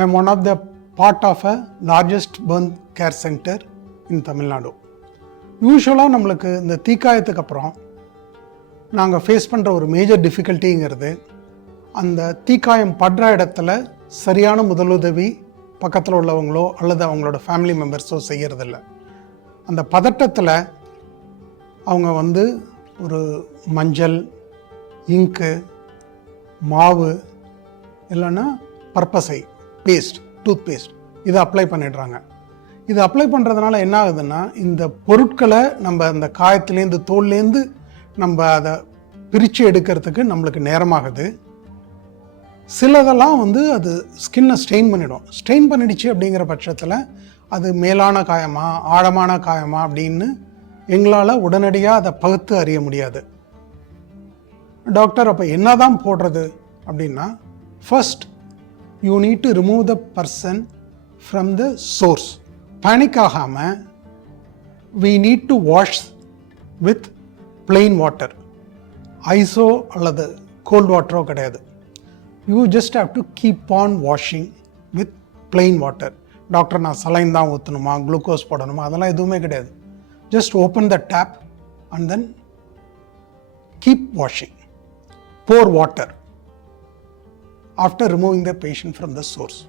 am one of the part of a largest burn care center in Tamil Nadu யூஸ்வலாக நம்மளுக்கு இந்த தீக்காயத்துக்கு அப்புறம் நாங்கள் ஃபேஸ் பண்ணுற ஒரு மேஜர் டிஃபிகல்ட்டிங்கிறது அந்த தீக்காயம் படுற இடத்துல சரியான முதலுதவி பக்கத்தில் உள்ளவங்களோ அல்லது அவங்களோட ஃபேமிலி மெம்பர்ஸோ செய்கிறதில்ல அந்த பதட்டத்தில் அவங்க வந்து ஒரு மஞ்சள் இங்கு மாவு இல்லைன்னா பர்பஸை பேஸ்ட் டூத் பேஸ்ட் இதை அப்ளை பண்ணிடுறாங்க. இது அப்ளை பண்ணுறதுனால என்ன ஆகுதுன்னா இந்த பொருட்களை நம்ம அந்த காயத்துலேருந்து தோல்லேருந்து நம்ம அதை பிரித்து எடுக்கிறதுக்கு நம்மளுக்கு நேரமாகுது. சிலதெல்லாம் வந்து அது ஸ்கின்னை ஸ்ட்ரெயின் பண்ணிடும். ஸ்ட்ரெயின் பண்ணிடுச்சு அப்படிங்கிற பட்சத்தில் அது மேலான காயமா ஆழமான காயமா அப்படின்னு எங்களால் உடனடியாக அதை பகுத்து அறிய முடியாது. டாக்டர் அப்போ என்னதான் போடுறது அப்படின்னா first you need to remove the person from the source panic ஆகாமல் we need to wash with plain water ISO அல்லது கோல்ட் வாட்டரோ கிடையாது. You just have to keep on washing with plain water doctor நான் saline தான் ஊற்றணுமா glucose போடணுமா அதெல்லாம் எதுவுமே கிடையாது. Just open the tap and then keep washing pour water after removing the patient from the source.